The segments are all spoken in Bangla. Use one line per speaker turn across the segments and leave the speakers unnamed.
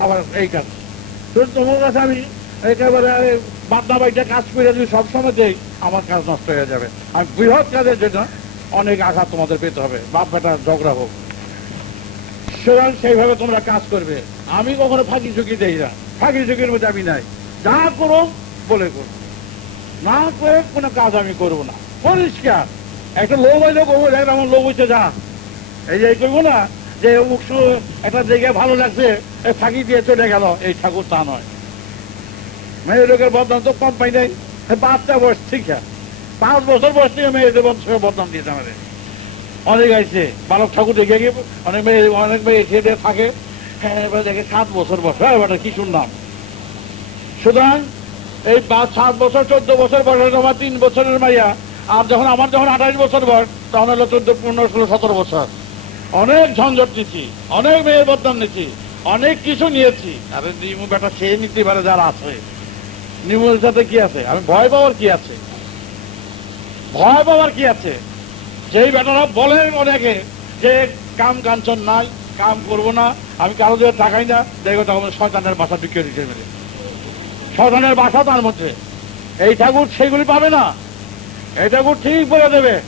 আবার এই কাজ। তোমার কাছে আমি একেবারে বাদনা বাইটা কাজ করে যদি সবসময় দেই, আমার কাজ নষ্ট হয়ে যাবে। আর বৃহৎ কাজের জন্য অনেক আঘাত তোমাদের পেতে হবে। বাপ বেটা ঝগড়া হোক। সুতরাং সেইভাবে তোমরা কাজ করবে। আমি কখনো ফাঁকি ঝুঁকি দেই না। ফাঁকি ঝুঁকির মধ্যে আমি নাই। যা করো বলে করো না করে কোনো কাজ আমি করব না। পরিষ্কার। একটা লোক হইলে করব আমার যা। এই যে, এই করব না? যে অমুক একটা জায়গায় ভালো লাগছে ফাঁকি দিয়ে চলে গেল। এই ঠাকুর তা নয়। মেয়ে লোকের বদনাম তো কম পাই নাই। বাচ্চা বয়স, ঠিক আছে। পাঁচ বছর বয়স থেকে মেয়েদের বংশকে বদনাম দিয়েছে আমাদের। অনেক আইছে। বালক ঠাকুর দেখে গিয়ে অনেক মেয়ে অনেক মেয়ে দিয়ে থাকে। হ্যাঁ এবার দেখে সাত বছর বয়স। হ্যাঁ এবার কি শুনলাম। সুতরাং এই পাঁচ সাত বছর, চোদ্দ বছর বয়সের আমার তিন বছরের মাইয়া। আর যখন, আমার যখন আঠাশ বছর বয়স, তখন হলো চোদ্দ, পনেরো, ষোলো, সতেরো বছর। অনেক ঝঞ্ঝট নিছি অনেক মেয়ের বদনাম নিচ্ছি, অনেক কিছু নিয়েছি। আরে নিমু বেটা, সে নিতে পারে যারা আছে। নিমুর সাথে কি আছে? আমি ভয় পাওয়ার কি আছে? ভয় পাওয়ার কি আছে? যেই বেটারা বলে অনেকে যে, কাম কাঞ্চন নাই, কাম করব না, আমি কারও দিয়ে টাকাই না। দেখো তখন শয়তানের বাসা বিক্রি দিতে মেরে শয়তানের বাসা তার মধ্যে। এই ঠাকুর সেগুলি পাবে না। এই ঠাকুর ঠিক বলে দেবে।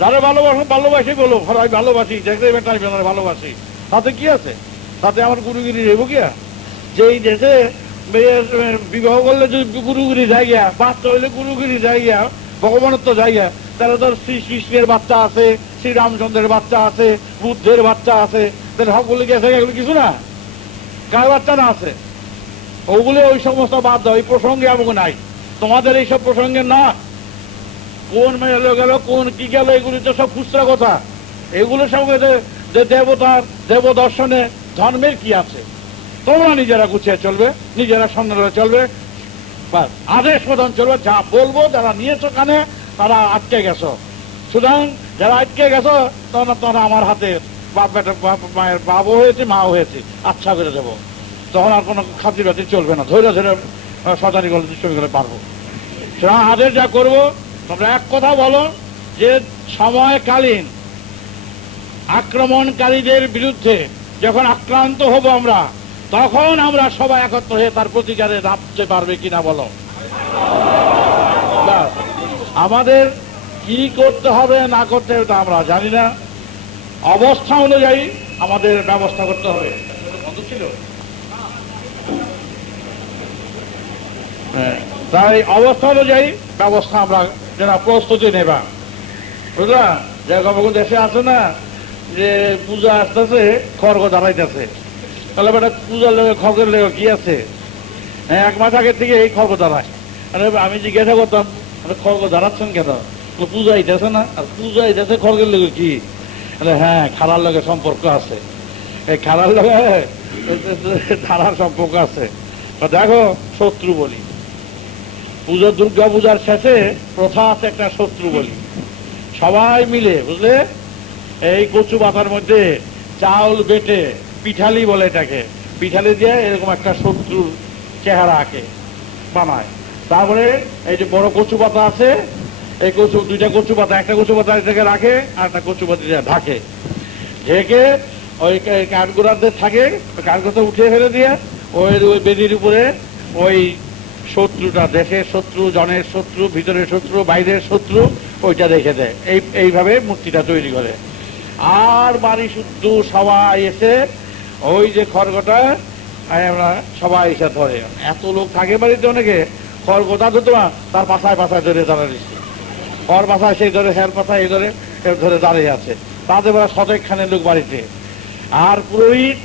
যারা ভালোবাসো, ভালোবাসি বলো। আমি ভালোবাসি দেখতে বেটাই বেটারে ভালোবাসি। তাতে কি আছে? তাতে আমার গুরুগিরি রেবো আর? যে এই দেশে বিবাহ করলে যদি গুরুগিরি জায়গা, বাচ্চা হইলে গুরুগিরি যায় জায়গা, ভগবানত্ব জায়গা, তাহলে তোর শ্রী কৃষ্ণের বাচ্চা আছে, শ্রীরামচন্দ্রের বাচ্চা আছে, বুদ্ধের বাচ্চা আছে, তাহলে সবগুলো গেছে এগুলো কিছু না? কার বাচ্চা না আছে? ওগুলো ওই সমস্ত বাদ দাও, এই প্রসঙ্গে আমাকে নাই। তোমাদের এইসব প্রসঙ্গে না। কোন মেয়ে গেল, কোন কি গেল, এগুলি তো সব খুচরা কথা। এগুলোর সঙ্গে যে- দেবতার দেব দর্শনে ধর্মের কি আছে? তোমরা নিজেরা গুছিয়ে চলবে, নিজেরা সন্ন্যাসে চলবে। আদেশ প্রদান চলবে, যা বলব, যারা নিয়েছো কানে, তারা আটকে গেছো। সুতরাং যারা আটকে গেছো তখন তোমরা আমার হাতে বাপ মায়ের বাবু হয়েছে, মাও হয়েছে আচ্ছা করে দেবো। তখন আর কোনো খাতির বাতি চলবে না। ধৈর্য ধরে সদানি গলে ছবি করে পারব। সুতরাং আদেশ যা করব তোমরা এক কথা বলো যে সময়কালীন আক্রমণকারীদের বিরুদ্ধে যখন আক্রান্ত হব আমরা তখন আমরা সবাই একত্র হয়ে তার প্রতিকারে নামতে পারবে কিনা বলো। আমাদের কি করতে হবে না করতে হবে আমরা জানি না। অবস্থা অনুযায়ী আমাদের ব্যবস্থা করতে হবে। হ্যাঁ, তাই অবস্থা অনুযায়ী ব্যবস্থা আমরা যেন প্রস্তুতি নেবা। বুঝলা? যে গভর্ন দেশে আছে না, যে পূজা আসতেছে, খড়গ দাঁড়াইতেছে তাহলে বেটা পূজার লেগে খড়গের লেগে কি আছে? হ্যাঁ এক মাস আগের থেকে এই খড়গ দাঁড়ায় আরে, আমি জিজ্ঞাসা করতাম খড়গ দাঁড়াচ্ছেন কেন? পূজা আইতেছে না, আর পূজা আইতেছে খড়গের লেগে কি? হ্যাঁ খারার লগে সম্পর্ক আছে। এই খারার লগে ধারার সম্পর্ক আছে। দেখো, শত্রু বলি। পুজো, দুর্গা পূজার শেষে প্রথা আছে একটা শত্রু বলি। সবাই মিলে, বুঝলে? এই কচু পাতার মধ্যে চাউল বেটে পিঠালি বলে এটাকে। পিঠালি দিয়ে এরকম একটা শত্রুর চেহারা আঁকে, বানায়। তারপরে এই যে বড় কচু পাতা আছে, এই কচু, দুইটা কচু পাতা, একটা কচু পাতা এটাকে রাখে, আর একটা কচু পাতা ঢাকে। ঢেকে ওই কাঠগোড়াতে থাকে ওই কাঠগোড়া উঠিয়ে ফেলে দিয়ে ওই ওই বেদির উপরে ওই শত্রুটা দেশের শত্রু, জনের শত্রু, ভিতরের শত্রু, বাইরের শত্রু, ওইটা রেখে দেয়। এই, এইভাবে মূর্তিটা তৈরি করে। আর বাড়ি শুদ্ধ সবাই এসে ওই যে খড়গটা আমরা সবাই এসে ধরে। এত লোক থাকে বাড়িতে অনেকে, খড়গোটা ধরতো না তার পাশায় পাশায় ধরে দাঁড়ায় খড় পাশায় সেই ধরে হ্যার পাশায় এই ধরে ধরে দাঁড়িয়ে আছে। তাদের বেলা খানের লোক বাড়িতে। আর পুরোহিত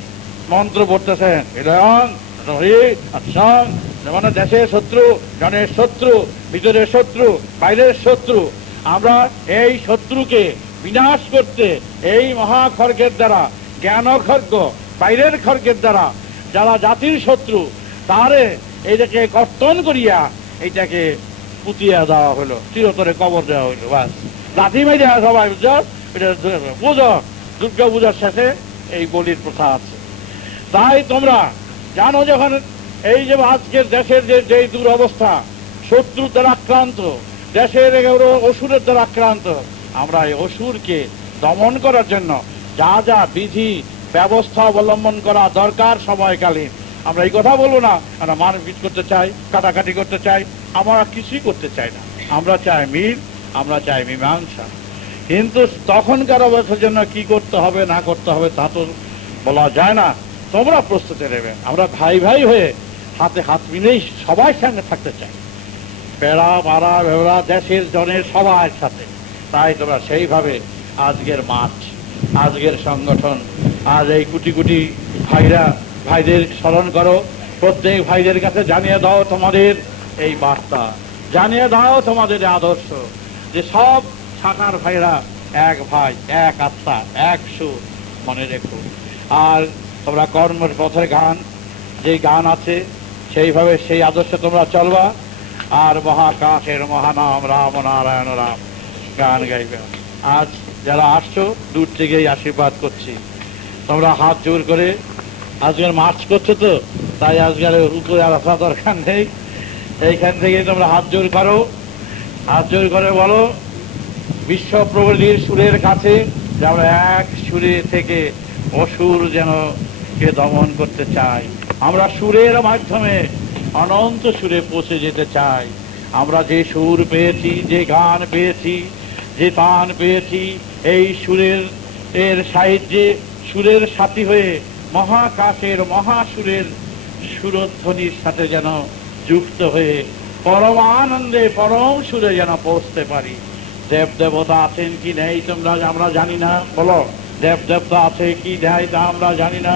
মন্ত্র পড়তেছেন ইলয়ং রোহিত আচ্ছং মানে দেশের শত্রু, জনের শত্রু ভিতরের শত্রু, বাইরের শত্রু। আমরা এই শত্রুকে বিনাশ করতে এই মহা খড়গের দ্বারা জ্ঞান খর্গ বাইরের খড়গের দ্বারা, যারা জাতির শত্রু, তারে এইটাকে কর্তন করিয়া এইটাকে পুতিয়া দেওয়া হলো, চিরতরে কবর দেওয়া হলো, বাস। লাঠি মেরে সবাই বুঝছ? এটা বুঝো? দুর্গা পূজার শেষে এই বলির প্রথা আছে। তাই তোমরা জানো যখন এই যে আজকের দেশের যে যে দুরবস্থা, শত্রুর দ্বারা আক্রান্ত, দেশের অসুরের দ্বারা আক্রান্ত, আমরা এই অসুরকে দমন করার জন্য যা যা বিধি, ব্যবস্থা অবলম্বন করা দরকার সময়কালীন। আমরা এই কথা বলব না, আমরা মারপিট করতে চাই, কাটাকাটি করতে চাই, আমরা কিছুই করতে চাই না। আমরা চাই মিল আমরা চাই মীমাংসা। কিন্তু তখনকার অবস্থার জন্য কি করতে হবে, না করতে হবে, তা তো বলা যায় না। তোমরা প্রস্তুতি নেবে। আমরা ভাই ভাই হয়ে হাতে হাত মিলেই সবাই সঙ্গে থাকতে চাই পেড়া পাড়া ভেড়া দেশের জনের সবার সাথে। তাই তোমরা সেইভাবে আজকের মার্চ আজকের সংগঠন, আজ এই কুটি কুটি ভাইরা, ভাইদের স্মরণ করো। প্রত্যেক ভাইদের কাছে জানিয়ে দাও তোমাদের এই বার্তা। জানিয়ে দাও তোমাদের আদর্শ যে সব শাখার ভাইরা এক ভাই, এক আত্মা, এক সুর মনে রেখো। আর তোমরা কর্মের পথের গান যে গান আছে সেইভাবে সেই আদর্শে তোমরা চলবা। আর মহাকাশের মহানাম রাম নারায়ণ রাম, গান গাইবে। আজ যারা আসছো, দূর থেকেই আশীর্বাদ করছি। তোমরা হাত জোর করে, আজকের মার্চ করছ তো, তাই আজকের উপরে আর আসা দরকার নেই। এইখান থেকে তোমরা হাত জোর করো। হাত জোর করে বলো বিশ্ব প্রগতির সুরের কাছে যে আমরা এক সুরে থেকে অসুর যেন কে দমন করতে চাই আমরা সুরের মাধ্যমে অনন্ত সুরে পৌঁছে যেতে চাই। আমরা যে সুর পেয়েছি, যে গান পেয়েছি, যে তান পেয়েছি, এই সুরের, এর সাহিত্যে সুরের সাথী হয়ে মহাকাশের মহাসুরের সুরধ্বনির সাথে যেন যুক্ত হয়ে পরম আনন্দে, পরম সুরে যেন পৌঁছতে পারি। দেব দেবতা আছেন কি নেই তোমরা, আমরা জানি না। বলো দেব দেবতা আছে কি নেই তা আমরা জানি না।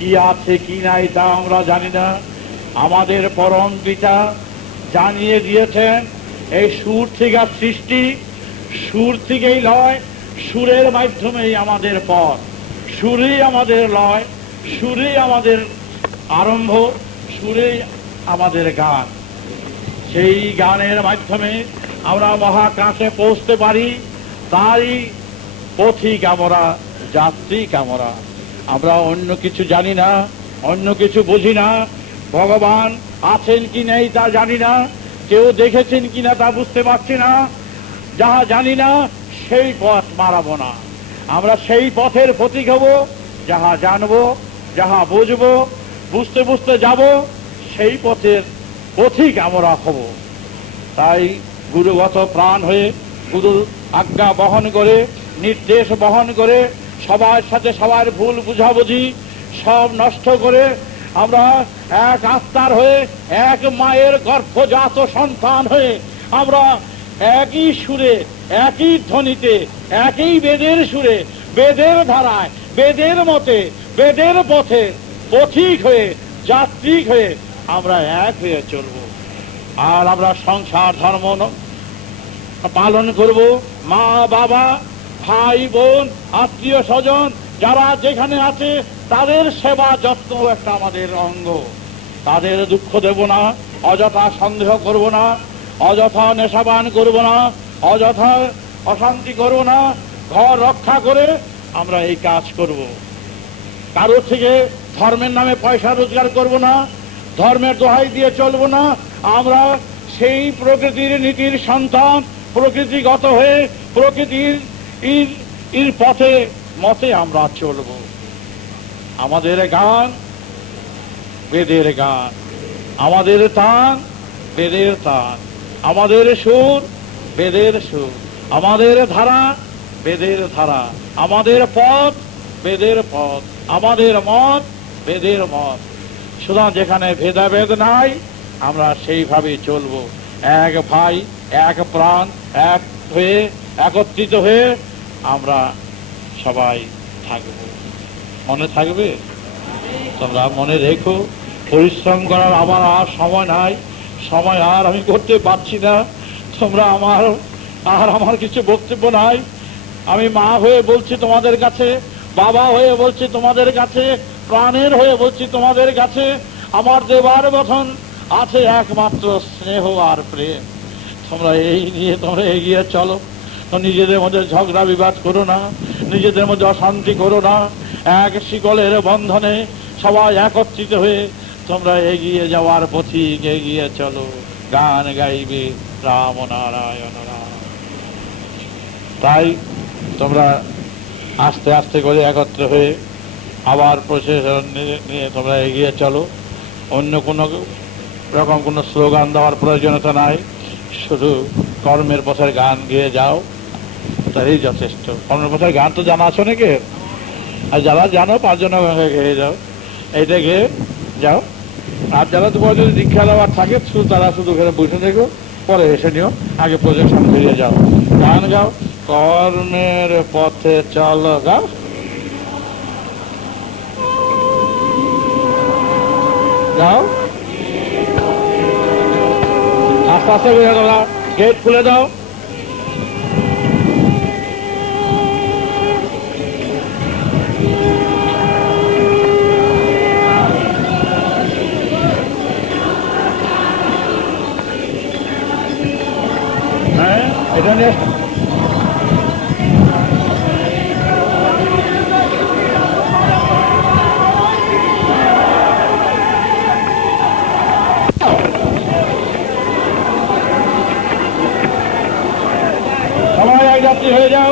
কি আছে, কি নাই তা আমরা জানি না। আমাদের পরম পিতা জানিয়ে দিয়েছেন, এই সুর থেকে সৃষ্টি, সুর থেকেই লয়, সুরের মাধ্যমেই আমাদের পথ। সুরেই আমাদের লয়, সুরেই আমাদের আরম্ভ, সুরেই আমাদের গান। সেই গানের মাধ্যমে আমরা মহাকাশে পৌঁছতে পারি তাই পথিক আমরা, যাত্রী আমরা। আমরা অন্য কিছু জানি না, অন্য কিছু বুঝি না। ভগবান আছেন কি নেই তা জানি না। কেউ দেখেছেন কি না তা বুঝতে পারছি না। যাহা জানি না, সেই পথ মারাবো না। আমরা সেই পথের প্রতীক হব, যাহা জানব, যাহা বুঝব, বুঝতে বুঝতে যাব, সেই পথের পথিক আমরা হব। তাই গুরুগত প্রাণ হয়ে গুরু আজ্ঞা বহন করে, নির্দেশ বহন করে সবার সাথে সবার ভুল বুঝাবুঝি সব নষ্ট করে আমরা এক আত্মার হয়ে, এক মায়ের গর্ভজাত সন্তান হয়ে আমরা একই সুরে, একই ধ্বনিতে, একই বেদের সুরে, বেদের ধারায়, বেদের মতে, বেদের পথে পথিক হয়ে, যাত্রিক হয়ে আমরা এক হয়ে চলবো। আর আমরা সংসার ধর্ম পালন করব। মা বাবা ভাই, বোন, আত্মীয় স্বজন, যারা যেখানে আছে, তাদের সেবা যত্ন একটা আমাদের অঙ্গ। তাদের দুঃখ দেব না, অযথা সন্দেহ করব না, অযথা নেশাবান করব না, অযথা অশান্তি করব না, ঘর রক্ষা করে আমরা এই কাজ করব। কারও থেকে ধর্মের নামে পয়সা রোজগার করব না, ধর্মের দোহাই দিয়ে চলবো না, আমরা সেই প্রকৃতির নীতির সন্তান, প্রকৃতিগত হয়ে প্রকৃতির ইর- ইর পথে, মতে আমরা চলব। আমাদের গান, বেদের গান। আমাদের তান, বেদের তান। আমাদের সুর, বেদের সুর। আমাদের ধারা, বেদের ধারা। আমাদের পথ, বেদের পথ। আমাদের মত, বেদের মত। সুতরাং যেখানে ভেদাভেদ নাই, আমরা সেইভাবে চলবো। এক ভাই, এক প্রাণ, এক হয়ে, একত্রিত হয়ে আমরা সবাই থাকব। মনে থাকবে? তোমরা মনে রেখো, পরিশ্রম করার আমার আর সময় নাই। সময় আর আমি করতে পারছি না। তোমরা আমার, আর আমার কিছু বক্তব্য নাই। আমি মা হয়ে বলছি তোমাদের কাছে, বাবা হয়ে বলছি তোমাদের কাছে, প্রাণের হয়ে বলছি তোমাদের কাছে। আমার দেবার গঠন আছে একমাত্র স্নেহ আর প্রেম। তোমরা এই নিয়ে তোমরা এগিয়ে চলো। নিজেদের মধ্যে ঝগড়া বিবাদ করো না, নিজেদের মধ্যে অশান্তি করো না। এক শিকলের বন্ধনে সবাই একত্রিত হয়ে তোমরা এগিয়ে যাওয়ার পথিক এগিয়ে চলো। গান গাইবে রাম। নারায়ণ তাই তোমরা আস্তে আস্তে করে একত্র হয়ে
আবার প্রশাসন নিয়ে- নিয়ে তোমরা এগিয়ে চলো। অন্য কোনো রকম কোনো স্লোগান দেওয়ার প্রয়োজনীয়তা নাই। শুধু কর্মের পথের গান গেয়ে যাও। তাই যথেষ্ট। কর্মের পথের গান তো জানা আছে নাকি আর যারা জানো, পাঁচজন গেয়ে যাও। এইটা গেয়ে যাও। আর যারা তোমার যদি দীক্ষা দেওয়ার থাকে, শুধু তারা শুধু ওখানে বসে দেখো পরে এসে নিও। আগে প্রজেকশন ফিরিয়ে যাও। গান গাও। কর্মের পথে চল, গাও। যাও আস্তে আস্তে গেট খুলে দাও। যাত্রী হয়ে যাও।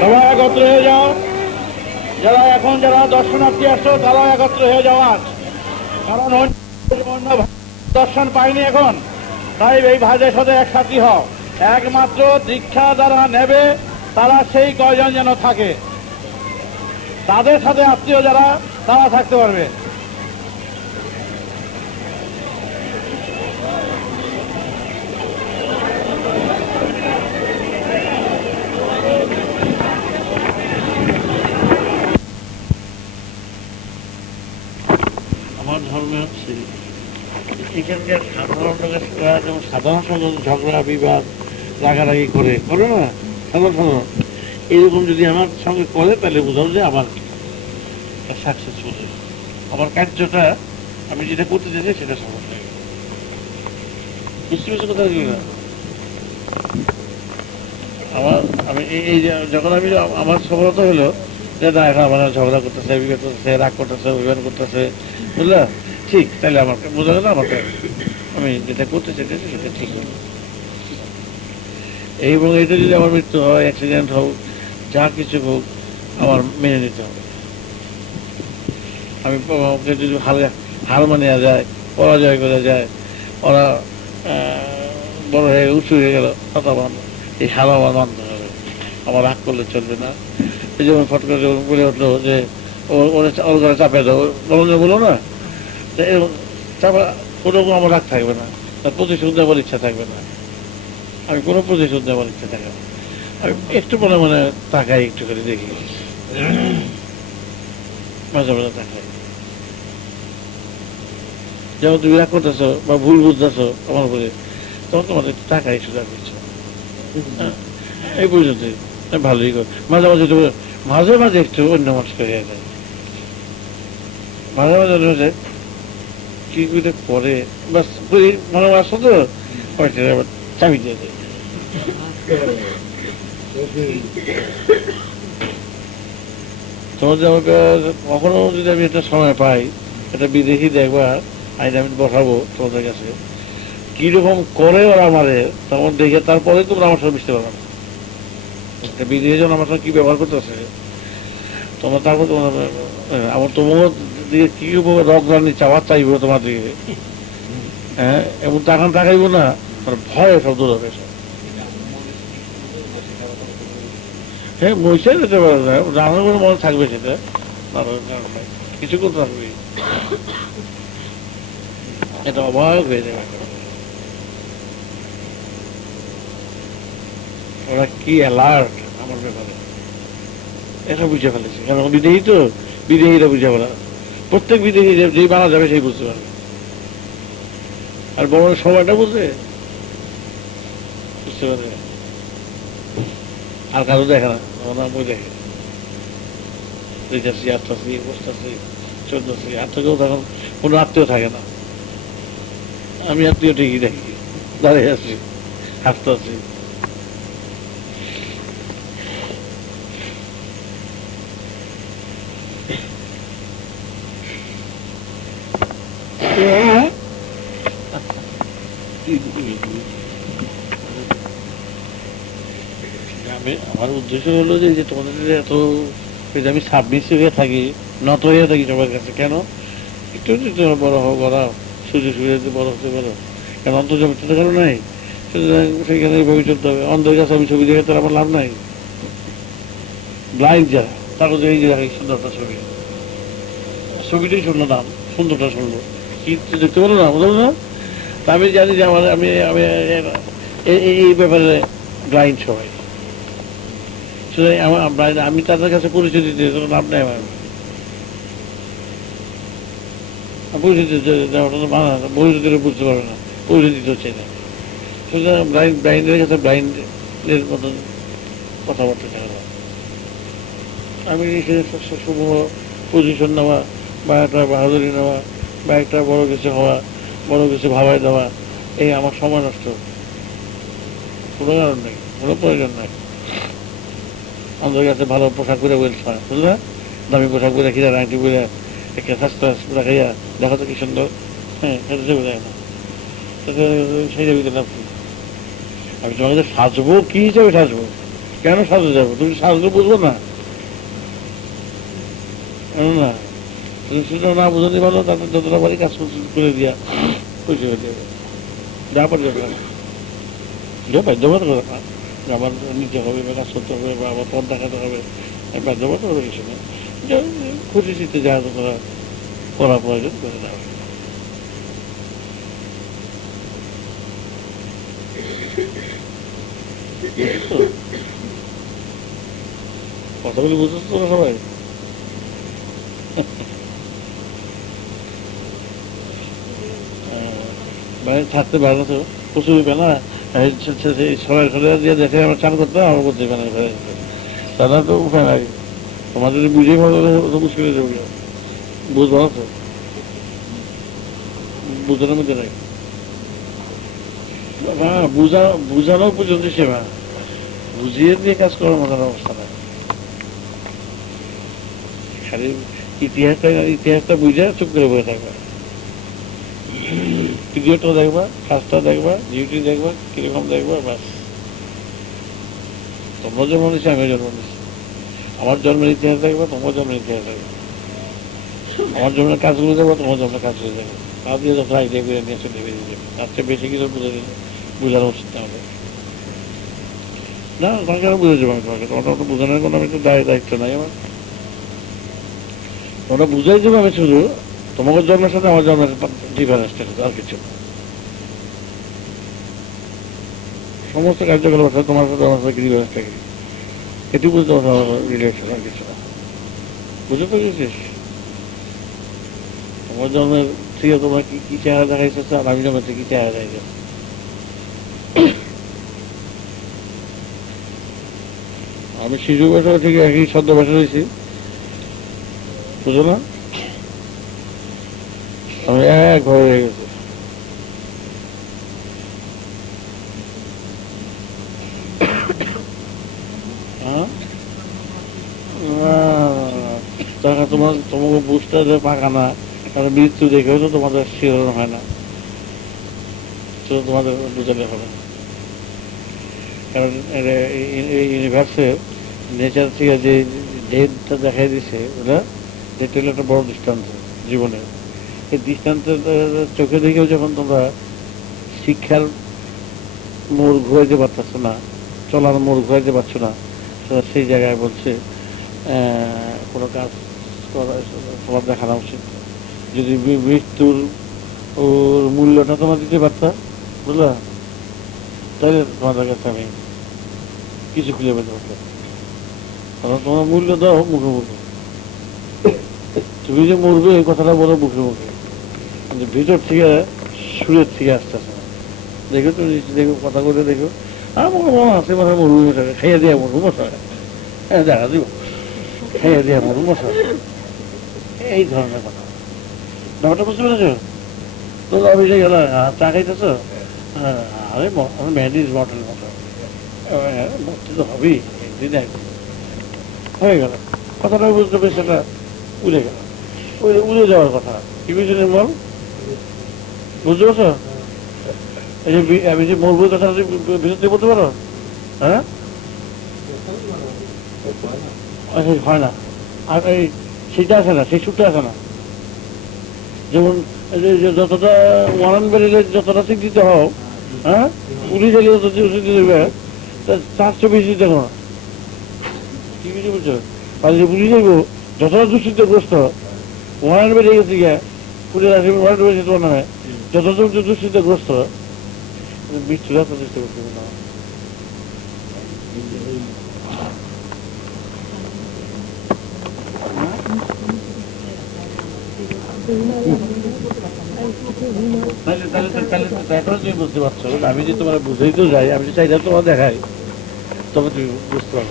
সবাই একত্র হয়ে যাও। যারা এখন যারা দর্শনার্থী আসছো তারা একত্র হয়ে যাওয়ার কারণ অন্য দর্শন পায়নি এখন। তাই এই ভাজের সাথে একসাথী হও। একমাত্র দীক্ষা যারা নেবে, তারা সেই কয়জন যেন থাকে। তাদের সাথে আত্মীয় যারা, তারা থাকতে পারবে আমার ধর্মে হচ্ছে এখানকার সাধারণ লোকেরা যেমন সাধারণ সাধারণ ঝগড়া, বিবাদ, রাগারাগি করে করে না? সাধারণ সাধারণ এরকম যদি আমার সঙ্গে করে, তাহলে বুঝাও যে আমার সাকসেসফুল আমার কার্যটা আমি যেটা করতে চাইছি, সেটা সফল হয়ে। বুঝতে পেরেছ কথা না? আমার, আমি এই- যখন আমি, আমার সফলতা হলো, যে না, এখন আমার ঝগড়া করতেছে, বিবাদ করতেছে, রাগ করতেছে, অভিমান করতেছে, বুঝলা? ঠিক, তাহলে আমার বোঝা গেল আমাকে আমি যেটা করতে চাইতেছি সেটা ঠিক হলো এবং এটা যদি আমার মৃত্যু হয় অ্যাক্সিডেন্ট হোক, যা কিছু হোক, আমার মেনে নিতে হবে। আমি ওকে যদি হার হার মানিয়া যায়, পরাজয় করে যায়, ওরা বড় হয়ে উঁচু হয়ে গেল, কথা এই হার আমার মানতে হবে। আমার রাগ করলে চলবে না। এই যেমন ফট করে বলে উঠল যে ওরা ওর চাপে দেবো বলো না। চাপা ওরকম আমার রাগ থাকবে না। তার প্রতিশোধ দেওয়ার ইচ্ছা থাকবে না। আমি কোনো প্রতিশোধ দেওয়ার ইচ্ছা থাকে না। আমি একটু মনে মনে তাকাই একটু করে দেখি। মাঝে মাঝে তাকাই। যেমন তুমি রাগ করতেছো বা ভুল বুঝতেছো আমার উপরে তখন তোমাদের একটু তাকাই সোজা করছ। হ্যাঁ, এই পর্যন্ত ভালোই কর। মাঝে মাঝে মাঝে মাঝে একটু অন্য হয়ে যায়। মাঝে মাঝে মাঝে কি করে করে বাস করি মনে আসো তো চাবি দিয়ে দেয়। তোমার আমাকে কখনো যদি আমি একটা সময় পাই, একটা বিদেশি দেখবার, আইন আমি বসাবো তোমাদের কাছে, কীরকম করে ওরা আমারে তখন দেখে তারপরে তোমরা আমার সঙ্গে মিশতে পারবে না। বিদেশি জন আমার সঙ্গে কি ব্যবহার করতেছে, তোমরা তারপর তোমার আমার তোমার দিকে কি রক রানি চাওয়ার চাইব তোমার দিকে? হ্যাঁ এমন টাকা টাকাইবো না মানে ভয় সব দূর হবে হ্যাঁ বসে যেতে পারে না রান্নার করে মনে থাকবে সেটা। কিছু করতে থাকবে এটা অবাক হয়ে যাবে। ওরা কি অ্যালার্ট আমার ব্যাপারে? এটা বুঝে ফেলেছে। কারণ বিদেহী তো, বিদেহীরা বুঝে ফেলা প্রত্যেক যে- যেই মারা যাবে সেই বুঝতে পারবে। আর বড় সময়টা বুঝে? বুঝতে পারবে আর কারও দেখে না। ওই দেখে। দেখতেছি আসতেছি বসতেছি চলতেছি আর তো কেউ তখন কোনো আত্মীয় থাকে না। আমি আত্মীয় ঠিকই দেখি। দাঁড়িয়ে আছি হাসতে আছি আমি, আমার উদ্দেশ্য হলো যে তোমাদের এত আমি সাবমিসিভ হয়ে থাকি, নত হয়ে থাকি সবার কাছে, কেন? একটু বড় হও করাও সুযোগ সুবিধাতে বড় হতে পারো, কেন অন্তর্জমিত কারও নাই? সেখানে চলতে হবে। অন্ধের কাছে আমি ছবি দেখে তার আমার লাভ নাই। ব্লাইন্ড যারা, তারও এই যে সুন্দরটা ছবি। ছবিটাই শুনলো নাম সুন্দরটা শুনলো কি দেখতে পারল না? বুঝলো না। আমি জানি যে আমার আমি আমি এই- ব্যাপারে ব্লাইন্ড সবাই। আমার আমি তাদের কাছে পরিচয় দিতে লাভ নেই আমার বুঝতে পারবে না না। মতন আমি শুভ পজিশন নেওয়া, বা একটা বাহাদুরি নেওয়া, বা একটা বড় কিছু হওয়া বড় কিছু ভাবাই দেওয়া, এই আমার সময় নষ্ট। কোনো কারণ নেই, কোনো প্রয়োজন নেই। আমাদের কাছে ভালো পোশাক করে বলছে বুঝলে? দামি পোশাক পরে খিরা রাইটি পরে একটা স্বাস্থ্য পুরা খাইয়া দেখো তো কি সুন্দর। হ্যাঁ চলে যায় না। সেই লাভ আমি তোমাকে সাজবো, কি হিসাবে সাজবো? কেন সাজতে যাব? তুমি সাজলে বুঝব না? না না বুঝতে পারো তাতে যতটা বাড়ি কাজ করে দিয়া পয়সা হয়ে যাবে যা পারি যে যে আমার নিতে হবে বা কাজ করতে হবে বা আমার পথ দেখাতে হবে এই বাধ্যবাধকতা কিছু খুশি শীতে যা তোমরা করা প্রয়োজন করে দেওয়া? কথাগুলি বুঝেছ তোমরা সবাই মানে ছাড়তে ভালো তো। প্রচুর বেলা সবাই ফেলে দিয়ে দেখে আমার চান করতে আমার করতে ফেলে তারা তো উপায় নাই। তোমাদের বুঝে ভালো তো মুশকিল হয়ে যাবে। বুঝব তো? বুঝানোর মধ্যে নাই। বুঝা, বুঝানো পর্যন্ত সেবা। বুঝিয়ে দিয়ে কাজ করার মতন অবস্থা নাই। খালি ইতিহাসটা ইতিহাসটা বুঝে চুপ করে বসে থাকবে। ভিডিওটা দেখবা, কাজটা দেখবা ডিউটি দেখবা, কীরকম দেখবা, ব্যাস। তোমরা জন্ম নিচ্ছে আমিও জন্ম নিচ্ছি আমার জন্মের ইতিহাস দেখবা, তোমার জন্মের ইতিহাস দেখবা। আমার জন্মের কাজগুলো দেখবা, তোমার জন্মের কাজগুলো দেখবা। তার দিয়ে যত আইডিয়া করে নিয়ে চলে বেরিয়ে যাবে, তার চেয়ে বেশি কিছু বুঝে দিলে বোঝার উচিত না আমাদের। না, তোমাকে আরও বুঝে যাব আমি তোমাকে। তোমার তো বোঝানোর কোনো আমি তো দায় দায়িত্ব নাই আমার। তোমরা বুঝাই দেবো আমি শুধু। তোমাকে জন্মের সাথে আমার জন্মের ডিফারেন্সটা আর কিছু সমস্ত কার্যকলাপ সাথে তোমার সাথে আমার সাথে ডিফারেন্সটা কি? এটুকু তো আমার রিলেশন আর কিছু না। বুঝে তো গেছিস তোমার জন্মের থেকে তোমার কি কি চেহারা দেখাইছে আর আমি জন্মের থেকে কি চেহারা দেখাইছে? আমি শিশু বয়সে ঠিক একই সদ্য বয়সে রয়েছি। বুঝো না আমি হয়ে হ্যাঁ? তখন তোমার তোমাকে বুঝতে যে পাকা না কারণ মৃত্যু দেখেও তো তোমাদের শিহরণ হয় না শুধু তোমাদের বুঝালে হবে কারণ এই- ইউনিভার্সে নেচার থেকে যে ডেটটা দেখাই দিছে ওটা হলো একটা বড় দৃষ্টান্ত জীবনে এই দৃষ্টান্ত চোখে দেখেও যখন তোমরা শিক্ষার মোড় ঘুরাইতে পারতেছো না, চলার মোড় ঘুরাইতে পারছ না সেই জায়গায় বলছে কোনো কাজ করা, তোমার দেখানো উচিত। যদি মৃত্যুর ওর মূল্যটা তোমার দিতে পারতা, বুঝলা? তাহলে তোমাদের কাছে আমি কিছু খুঁজে পেতে পারতাম। কারণ তোমার মূল্য দাও মুখে মুখে। তুমি যে মরবে, এই কথাটা বলো মুখে মুখে। কিন্তু ভিতর থেকে সুরের থেকে আসতেছে না। দেখো তুমি দেখো কথা করে দেখো। আর মনে আছে মানে মরু মশাই খাইয়া দিয়া মশাই হ্যাঁ দেখা দিব। খাইয়া দিয়া মশাই এই ধরনের কথা। ব্যাপারটা বুঝতে পেরেছ? তো অফিসে গেল চা খাইতেছ? হ্যাঁ, আরে আমি ম্যাডিস বটল মতো। হ্যাঁ, ভর্তি তো হবেই একদিন একদিন হয়ে গেল। কথাটা বুঝতে পেরে সেটা উড়ে গেল। উড়ে যাওয়ার কথা। বুঝলি বল? বুঝতে পারছ? এই যে আমি যে মরবো কথা বিরুদ্ধে বলতে পারো? হ্যাঁ? আচ্ছা, হয় না। আর এই সেটা আছে না সেই সুরটা আছে না। যেমন যতটা ওয়ারান বেরিলে যতটা সিট দিতে হও হ্যাঁ? পুলিশ এলে যত সিট দেবে তার চেয়ে বেশি দিতে না কি কিছু বলছো। আর যে পুলিশ যাইব যতটা দুশ্চিন্তাগ্রস্ত ওয়ারান বেরিয়ে গেছে গিয়া পুলিশ হবে না। বুঝতে পারছ। আমি যে তোমার বুঝেই তো যাই, আমি যে চাইটা তোমার দেখাই, তবে তুমি বুঝতে পারব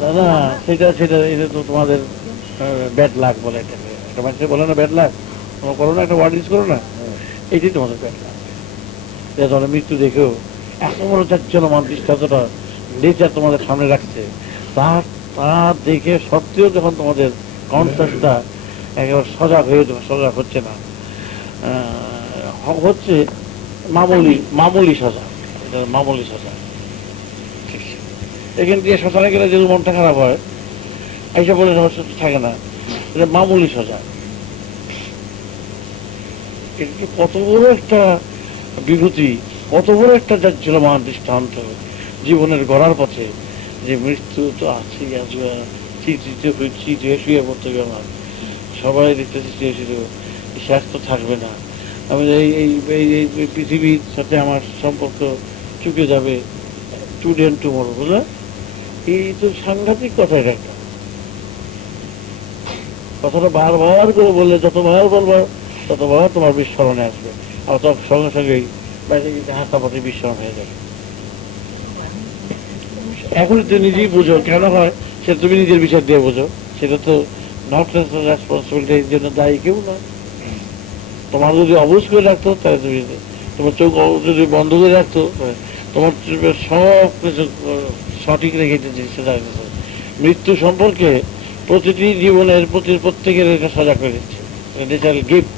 না না, সেটা সেটা, এটা তো তোমাদের ব্যাড লাক বলে এটাকে একটা মানুষের বলে না ব্যাড লাক তোমার করো না একটা ওয়ার্ড ইউজ করো না। এটাই তোমাদের ব্যাড যে তোমার মৃত্যু দেখেও এত বড় যাচ্ছিল আমার দৃষ্টান্তটা নেচার তোমাদের সামনে রাখছে। তা তা দেখে সত্ত্বেও যখন তোমাদের কনসাসটা একেবারে সজাগ হয়ে সজাগ হচ্ছে না হচ্ছে মামুলি মামুলি সজাগ। এটা মামুলি সজাগ। এখান দিয়ে শ্মশানে গেলে যদি মনটা খারাপ হয় এইসব বলে রহস্য থাকে না। এটা মামুলি সজাগ এটা কত বড় একটা বিভূতি, কত বড় একটা মহান দৃষ্টান্ত জীবনের গড়ার পথে যে মৃত্যু তো আছে শুয়ে পড়তে সবাই শুয়ে শেষ তো থাকবে না। আমি এই এই পৃথিবীর সাথে আমার সম্পর্ক চুকে যাবে টুডে অ্যান্ড টুমোরো বুঝলে? এই তো সাংঘাতিক কথা এটা কথাটা বারবার করে বললে, যতবার বলব, ততবার তোমার বিস্মরণে আসবে। আর তার সঙ্গে সঙ্গেই বাইরে হাতাপাতি বিস্মরণ হয়ে যাবে। এখন তো নিজেই বুঝো কেন হয় সে তুমি নিজের বিচার দিয়ে বোঝো। সেটা তো নট রেসপন্সিবিলিটির জন্য দায়ী কেউ না। তোমার যদি অবুজ করে রাখতো, তাহলে তুমি তোমার চোখ যদি বন্ধ করে রাখতো তোমার সব কিছু সঠিক রেখে জিনিসটা দাঁড়িয়েছে মৃত্যু সম্পর্কে প্রতিটি জীবনের প্রতি প্রত্যেকের এটা সজাগ করে দিচ্ছে ন্যাচারাল গিফট